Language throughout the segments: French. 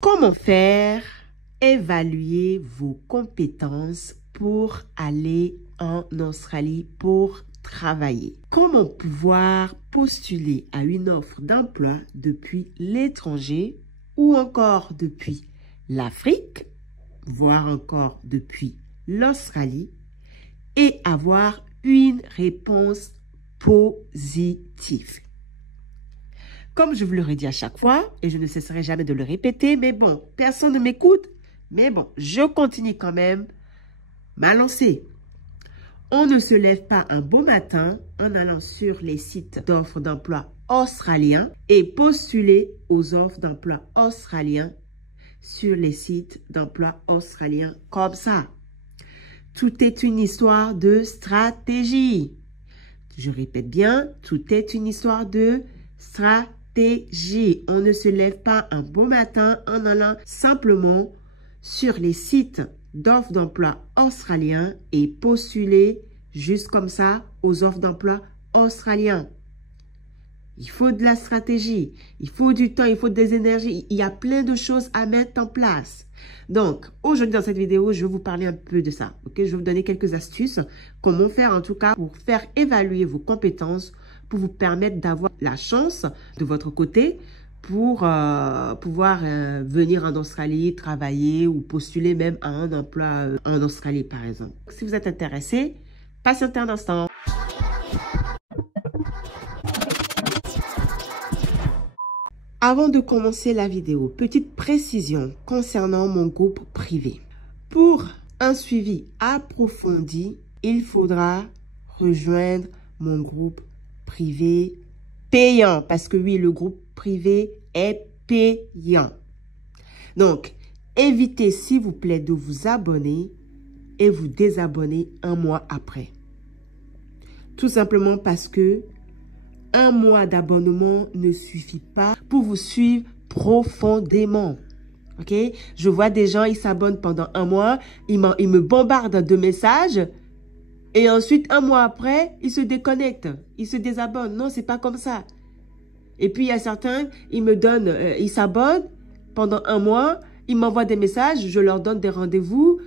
Comment faire évaluer vos compétences pour aller en Australie pour travailler? Comment pouvoir postuler à une offre d'emploi depuis l'étranger ou encore depuis l'Afrique, voire encore depuis l'Australie et avoir une réponse positive? Comme je vous le redis à chaque fois, et je ne cesserai jamais de le répéter, mais bon, personne ne m'écoute, mais bon, je continue quand même ma lancée. On ne se lève pas un beau matin en allant sur les sites d'offres d'emploi australiens et postuler aux offres d'emploi australiens sur les sites d'emploi australiens comme ça. Tout est une histoire de stratégie. Je répète bien, tout est une histoire de stratégie. On ne se lève pas un beau matin en allant simplement sur les sites d'offres d'emploi australiens et postuler juste comme ça aux offres d'emploi australiens. Il faut de la stratégie, il faut du temps, il faut des énergies. Il y a plein de choses à mettre en place. Donc, aujourd'hui dans cette vidéo, je vais vous parler un peu de ça. Ok, je vais vous donner quelques astuces, comment faire en tout cas pour faire évaluer vos compétences, pour vous permettre d'avoir la chance de votre côté pour pouvoir venir en Australie, travailler ou postuler même à un emploi en Australie par exemple. Si vous êtes intéressé, patientez un instant. Avant de commencer la vidéo, petite précision concernant mon groupe privé. Pour un suivi approfondi, il faudra rejoindre mon groupe privé payant. Parce que oui, le groupe privé est payant. Donc, évitez s'il vous plaît de vous abonner et vous désabonner un mois après. Tout simplement parce que un mois d'abonnement ne suffit pas pour vous suivre profondément. Ok? Je vois des gens, ils s'abonnent pendant un mois, ils me bombardent de messages et ensuite, un mois après, ils se déconnectent, ils se désabonnent. Non, c'est pas comme ça. Et puis, il y a certains, ils me donnent, ils s'abonnent pendant un mois, ils m'envoient des messages, je leur donne des rendez-vous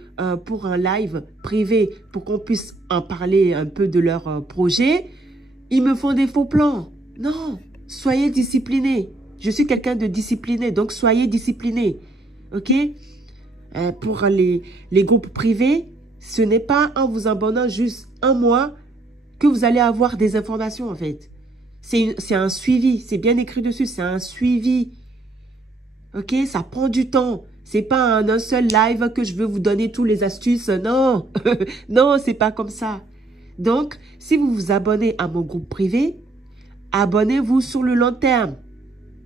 pour un live privé pour qu'on puisse en parler un peu de leur projet. Ils me font des faux plans. Non, soyez disciplinés. Je suis quelqu'un de discipliné, donc soyez disciplinés. Ok? Pour les groupes privés, ce n'est pas en vous abonnant juste un mois que vous allez avoir des informations en fait. C'est un suivi, c'est bien écrit dessus, c'est un suivi. Ok? Ça prend du temps. C'est pas un seul live que je veux vous donner toutes les astuces. Non, non, c'est pas comme ça. Donc, si vous vous abonnez à mon groupe privé, abonnez-vous sur le long terme.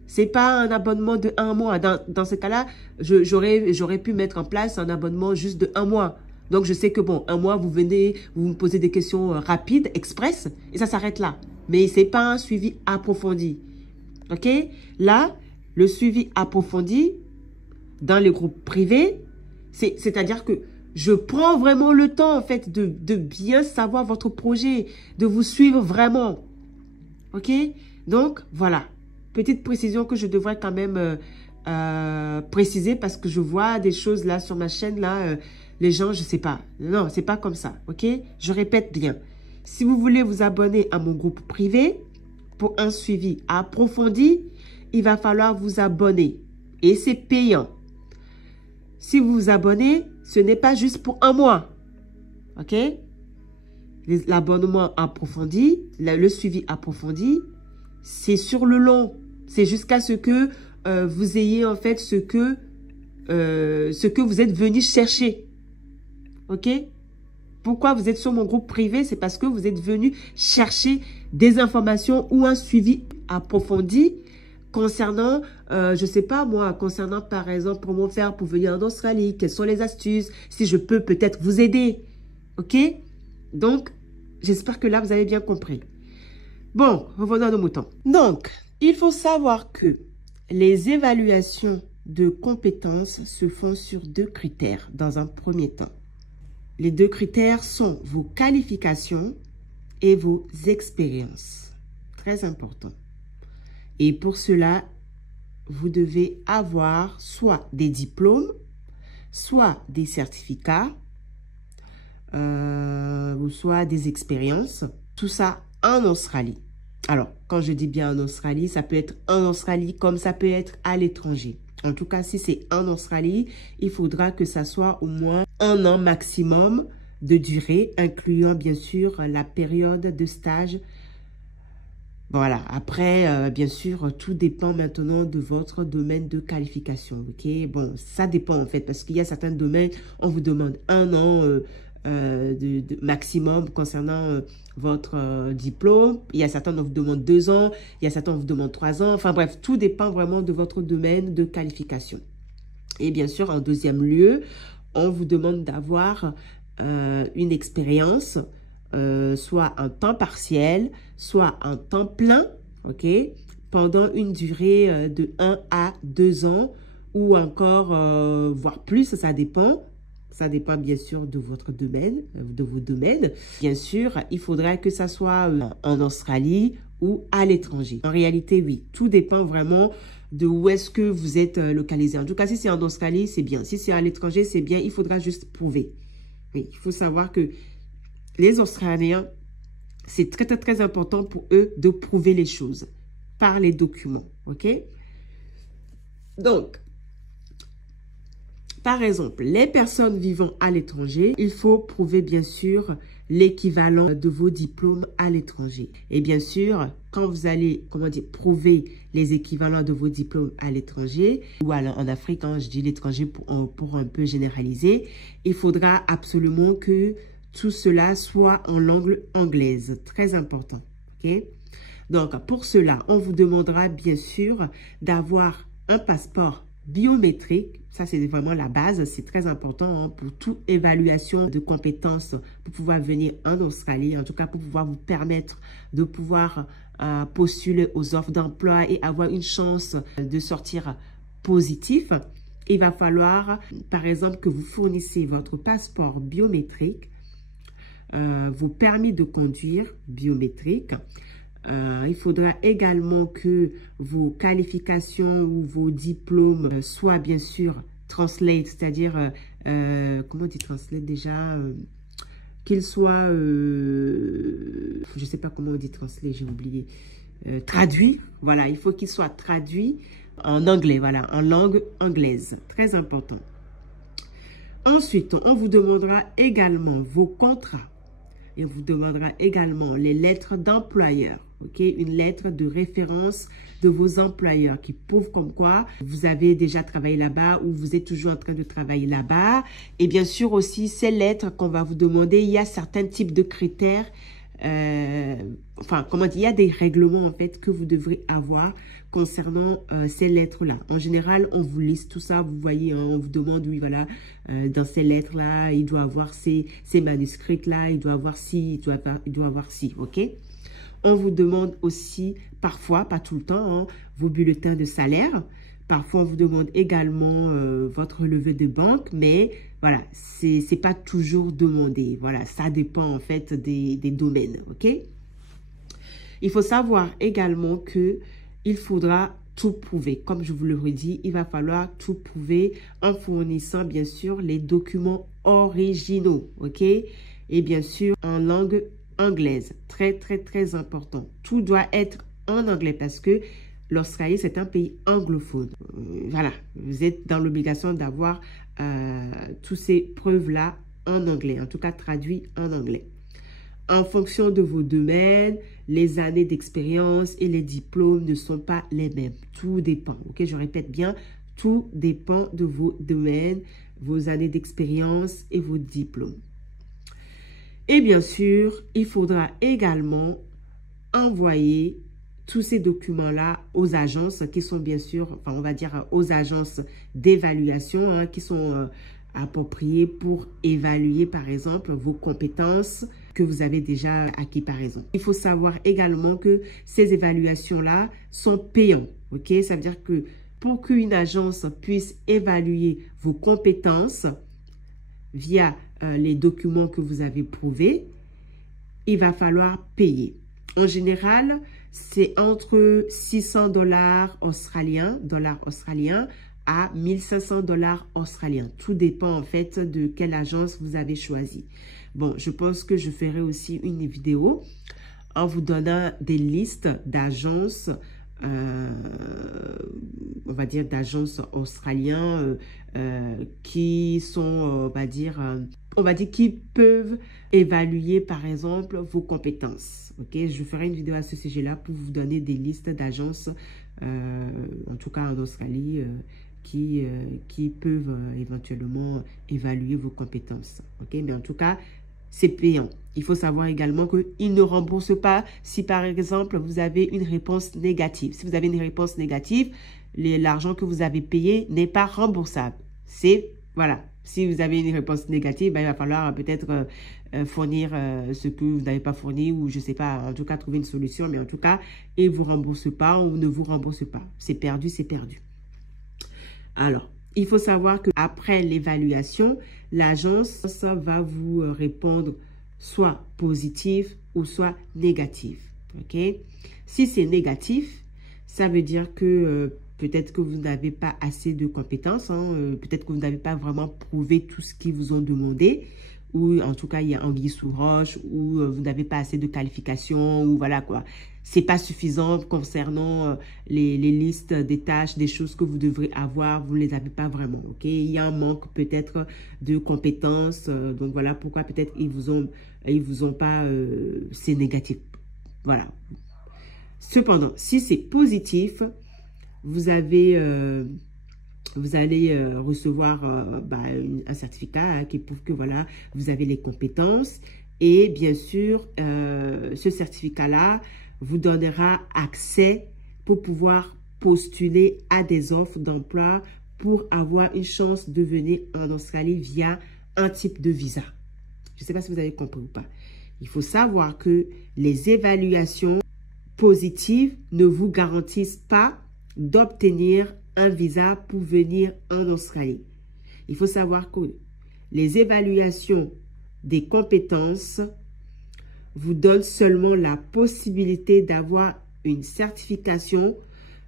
C'est pas un abonnement de un mois. Dans ce cas-là, j'aurais pu mettre en place un abonnement juste de un mois. Donc, je sais que bon, un mois, vous venez, vous me posez des questions rapides, express, et ça s'arrête là. Mais c'est pas un suivi approfondi. Ok? Là, le suivi approfondi dans les groupes privés, c'est-à-dire que je prends vraiment le temps, en fait, de bien savoir votre projet, de vous suivre vraiment. Ok? Donc, voilà. Petite précision que je devrais quand même préciser parce que je vois des choses là sur ma chaîne, là, les gens, je sais pas. Non, c'est pas comme ça. Ok? Je répète bien. Si vous voulez vous abonner à mon groupe privé pour un suivi approfondi, il va falloir vous abonner. Et c'est payant. Si vous vous abonnez, ce n'est pas juste pour un mois. Ok? L'abonnement approfondi, le suivi approfondi, c'est sur le long. C'est jusqu'à ce que vous ayez en fait ce que vous êtes venu chercher. Ok? Pourquoi vous êtes sur mon groupe privé? C'est parce que vous êtes venu chercher des informations ou un suivi approfondi concernant, je sais pas moi, concernant par exemple comment faire pour venir en Australie, quelles sont les astuces, si je peux peut-être vous aider. Ok? Donc, j'espère que là, vous avez bien compris. Bon, revenons à nos moutons. Donc, il faut savoir que les évaluations de compétences se font sur 2 critères dans un premier temps. Les 2 critères sont vos qualifications et vos expériences. Très important. Et pour cela, vous devez avoir soit des diplômes, soit des certificats, ou soit des expériences. Tout ça en Australie. Alors, quand je dis bien en Australie, ça peut être en Australie comme ça peut être à l'étranger. En tout cas, si c'est en Australie, il faudra que ça soit au moins 1 an maximum de durée, incluant bien sûr la période de stage. Voilà, après, bien sûr, tout dépend maintenant de votre domaine de qualification, ok? Bon, ça dépend en fait, parce qu'il y a certains domaines, on vous demande 1 an de maximum concernant votre diplôme. Il y a certains, on vous demande 2 ans, il y a certains, on vous demande 3 ans. Enfin bref, tout dépend vraiment de votre domaine de qualification. Et bien sûr, en deuxième lieu, on vous demande d'avoir une expérience, soit en temps partiel, soit en temps plein, ok, pendant une durée de 1 à 2 ans, ou encore, voire plus, ça dépend. Ça dépend bien sûr de votre domaine, de vos domaines. Bien sûr, il faudra que ça soit en Australie ou à l'étranger. En réalité, oui, tout dépend vraiment de où est-ce que vous êtes localisé. En tout cas, si c'est en Australie, c'est bien. Si c'est à l'étranger, c'est bien. Il faudra juste prouver. Oui, il faut savoir que les Australiens, c'est très, très, très important pour eux de prouver les choses par les documents, ok? Donc, par exemple, les personnes vivant à l'étranger, il faut prouver bien sûr l'équivalent de vos diplômes à l'étranger. Et bien sûr, quand vous allez, comment dire, prouver les équivalents de vos diplômes à l'étranger, ou en Afrique, hein, je dis l'étranger pour un peu généraliser, il faudra absolument que tout cela soit en langue anglaise. Très important, ok? Donc, pour cela, on vous demandera bien sûr d'avoir un passeport biométrique. Ça, c'est vraiment la base. C'est très important hein, pour toute évaluation de compétences pour pouvoir venir en Australie. En tout cas, pour pouvoir vous permettre de pouvoir postuler aux offres d'emploi et avoir une chance de sortir positif. Il va falloir, par exemple, que vous fournissez votre passeport biométrique, vos permis de conduire biométriques. Il faudra également que vos qualifications ou vos diplômes soient bien sûr translate, c'est-à-dire, comment on dit translate déjà, qu'ils soient, je ne sais pas comment on dit translate, j'ai oublié, traduits, voilà, il faut qu'ils soient traduits en anglais, voilà, en langue anglaise, très important. Ensuite, on vous demandera également vos contrats. Et on vous demandera également les lettres d'employeur, ok? Une lettre de référence de vos employeurs qui prouve comme quoi vous avez déjà travaillé là-bas ou vous êtes toujours en train de travailler là-bas. Et bien sûr aussi, ces lettres qu'on va vous demander, il y a certains types de critères, enfin, comment dire, il y a des règlements en fait que vous devrez avoir concernant ces lettres-là. En général, on vous liste tout ça, vous voyez, hein, on vous demande, oui, voilà, dans ces lettres-là, il doit avoir ces manuscrits-là, il doit avoir ci, il doit avoir ci, ok? On vous demande aussi, parfois, pas tout le temps, hein, vos bulletins de salaire. Parfois, on vous demande également votre relevé de banque, mais voilà, c'est pas toujours demandé. Voilà, ça dépend en fait des domaines, ok? Il faut savoir également que il faudra tout prouver. Comme je vous le redis, il va falloir tout prouver en fournissant bien sûr les documents originaux, ok? Et bien sûr en langue anglaise. Très, très, très important. Tout doit être en anglais parce que l'Australie, c'est un pays anglophone. Voilà, vous êtes dans l'obligation d'avoir toutes ces preuves-là en anglais, en tout cas traduit en anglais. En fonction de vos domaines, les années d'expérience et les diplômes ne sont pas les mêmes. Tout dépend, ok? Je répète bien, tout dépend de vos domaines, vos années d'expérience et vos diplômes. Et bien sûr, il faudra également envoyer tous ces documents-là aux agences qui sont bien sûr, enfin on va dire aux agences d'évaluation hein, qui sont appropriées pour évaluer par exemple vos compétences que vous avez déjà acquis par exemple. Il faut savoir également que ces évaluations-là sont payantes, ok? Ça veut dire que pour qu'une agence puisse évaluer vos compétences via les documents que vous avez prouvés, il va falloir payer. En général, c'est entre 600 dollars australiens à 1500 dollars australiens. Tout dépend en fait de quelle agence vous avez choisi. Bon, je pense que je ferai aussi une vidéo en vous donnant des listes d'agences, on va dire d'agences australiens qui sont, on va dire qui peuvent évaluer par exemple vos compétences. Ok, je ferai une vidéo à ce sujet-là pour vous donner des listes d'agences, en tout cas en Australie, qui peuvent éventuellement évaluer vos compétences. Ok, mais en tout cas, c'est payant. Il faut savoir également qu'ils ne remboursent pas si, par exemple, vous avez une réponse négative. Si vous avez une réponse négative, l'argent que vous avez payé n'est pas remboursable. C'est, voilà, si vous avez une réponse négative, ben, il va falloir peut-être fournir ce que vous n'avez pas fourni ou je ne sais pas, en tout cas, trouver une solution. Mais en tout cas, ils ne vous remboursent pas ou ne vous remboursent pas. C'est perdu, c'est perdu. Alors, il faut savoir qu'après l'évaluation, l'agence va vous répondre soit positif ou soit négatif. Ok? Si c'est négatif, ça veut dire que peut-être que vous n'avez pas assez de compétences, peut-être que vous n'avez pas vraiment prouvé tout ce qu'ils vous ont demandé, ou en tout cas, il y a anguille sous roche, ou vous n'avez pas assez de qualifications, ou voilà quoi. C'est pas suffisant concernant les listes des tâches, des choses que vous devrez avoir, vous ne les avez pas vraiment, ok? Il y a un manque peut-être de compétences, donc voilà pourquoi peut-être ils vous ont pas, c'est négatif, voilà. Cependant, si c'est positif, vous allez recevoir un certificat qui prouve que voilà, vous avez les compétences. Et bien sûr, ce certificat-là vous donnera accès pour pouvoir postuler à des offres d'emploi pour avoir une chance de venir en Australie via un type de visa. Je ne sais pas si vous avez compris ou pas. Il faut savoir que les évaluations positives ne vous garantissent pas d'obtenir un visa pour venir en Australie. Il faut savoir que les évaluations des compétences vous donnent seulement la possibilité d'avoir une certification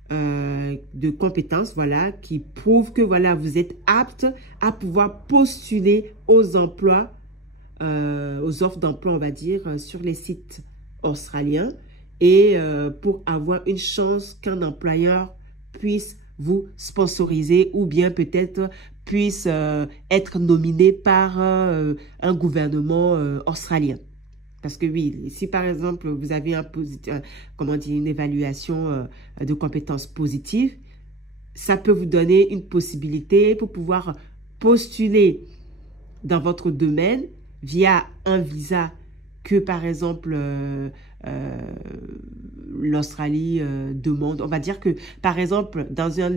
de compétences, voilà, qui prouve que voilà, vous êtes apte à pouvoir postuler aux emplois, aux offres d'emploi, on va dire, sur les sites australiens et pour avoir une chance qu'un employeur puisse vous sponsoriser ou bien peut-être puisse être nominé par un gouvernement australien. Parce que oui, si par exemple vous avez une évaluation de compétences positives, ça peut vous donner une possibilité pour pouvoir postuler dans votre domaine via un visa que par exemple l'Australie demande. On va dire que par exemple dans une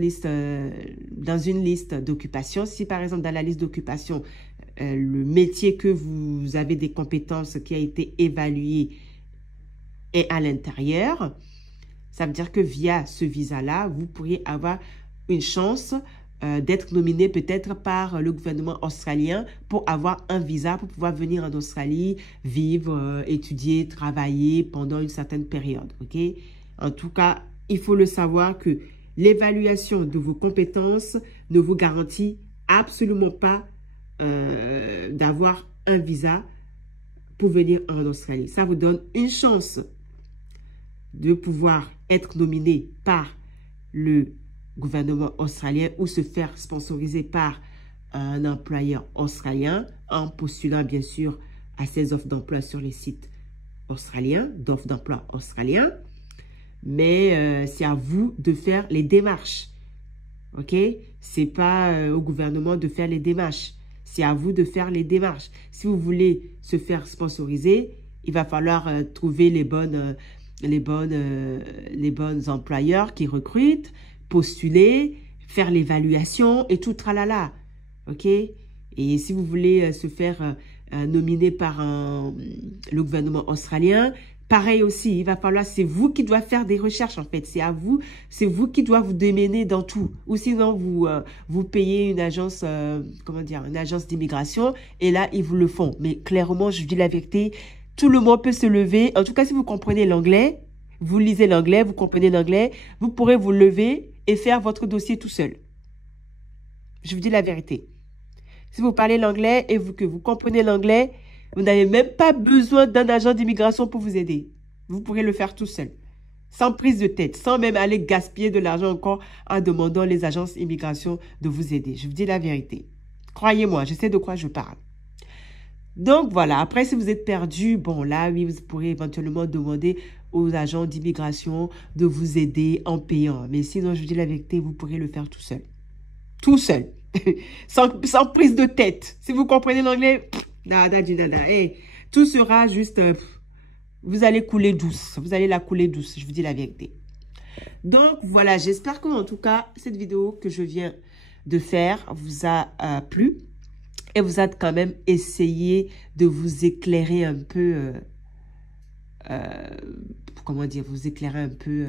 liste d'occupation, si par exemple dans la liste d'occupation le métier que vous avez des compétences qui a été évalué est à l'intérieur, ça veut dire que via ce visa-là, vous pourriez avoir une chance d'être nominé peut-être par le gouvernement australien pour avoir un visa pour pouvoir venir en Australie, vivre, étudier, travailler pendant une certaine période. Ok? En tout cas, il faut le savoir que l'évaluation de vos compétences ne vous garantit absolument pas d'avoir un visa pour venir en Australie. Ça vous donne une chance de pouvoir être nominé par le gouvernement australien ou se faire sponsoriser par un employeur australien en postulant bien sûr à ces offres d'emploi sur les sites australiens, d'offres d'emploi australiens. Mais c'est à vous de faire les démarches. Ok? C'est pas au gouvernement de faire les démarches. C'est à vous de faire les démarches. Si vous voulez se faire sponsoriser, il va falloir trouver les bons employeurs qui recrutent, postuler, faire l'évaluation et tout tralala. Ok? Et si vous voulez se faire nominer par le gouvernement australien, pareil aussi, il va falloir, c'est vous qui doivez faire des recherches en fait. C'est vous qui doivez vous démener dans tout. Ou sinon, vous payez une agence, une agence d'immigration et là, ils vous le font. Mais clairement, je dis la vérité, tout le monde peut se lever. En tout cas, si vous comprenez l'anglais, vous lisez l'anglais, vous comprenez l'anglais, vous pourrez vous lever et faire votre dossier tout seul. Je vous dis la vérité. Si vous parlez l'anglais et que vous comprenez l'anglais, vous n'avez même pas besoin d'un agent d'immigration pour vous aider. Vous pourrez le faire tout seul. Sans prise de tête, sans même aller gaspiller de l'argent encore en demandant les agences d'immigration de vous aider. Je vous dis la vérité. Croyez-moi, je sais de quoi je parle. Donc voilà, après si vous êtes perdu, bon là oui, vous pourrez éventuellement demander aux agents d'immigration de vous aider en payant. Mais sinon, je vous dis la vérité, vous pourrez le faire tout seul. Tout seul. sans prise de tête. Si vous comprenez l'anglais, nada du nada. Hey, tout sera juste... vous allez couler douce. Vous allez la couler douce, je vous dis la vérité. Donc voilà, j'espère que en tout cas, cette vidéo que je viens de faire vous a plu. Et vous êtes quand même essayé de vous éclairer un peu, comment dire, vous éclairer un peu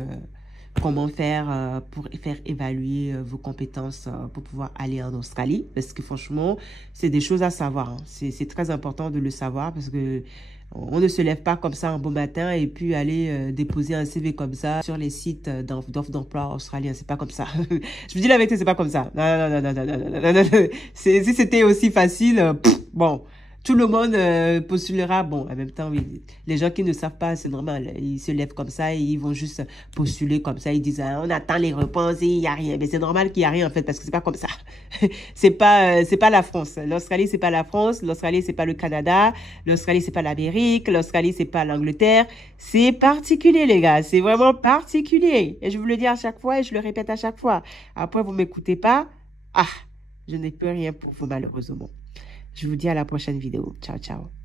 comment faire pour faire évaluer vos compétences pour pouvoir aller en Australie. Parce que franchement, c'est des choses à savoir. Hein. C'est très important de le savoir parce que on ne se lève pas comme ça un bon matin et puis aller déposer un CV comme ça sur les sites d'offres d'emploi australiens. C'est pas comme ça. Je vous dis la vérité, c'est pas comme ça. Non, non, non, non, non, non, non, non, non. Si c'était aussi facile, bon, tout le monde postulera. Bon, en même temps, oui, les gens qui ne savent pas, c'est normal. Ils se lèvent comme ça et ils vont juste postuler comme ça. Ils disent, ah, on attend les réponses et il n'y a rien. Mais c'est normal qu'il n'y a rien en fait parce que c'est pas comme ça. C'est pas la France. L'Australie, c'est pas la France. L'Australie, c'est pas le Canada. L'Australie, c'est pas l'Amérique. L'Australie, c'est pas l'Angleterre. C'est particulier, les gars. C'est vraiment particulier. Et je vous le dis à chaque fois et je le répète à chaque fois. Après, vous m'écoutez pas. Ah, je n'ai plus rien pour vous, malheureusement. Je vous dis à la prochaine vidéo. Ciao, ciao.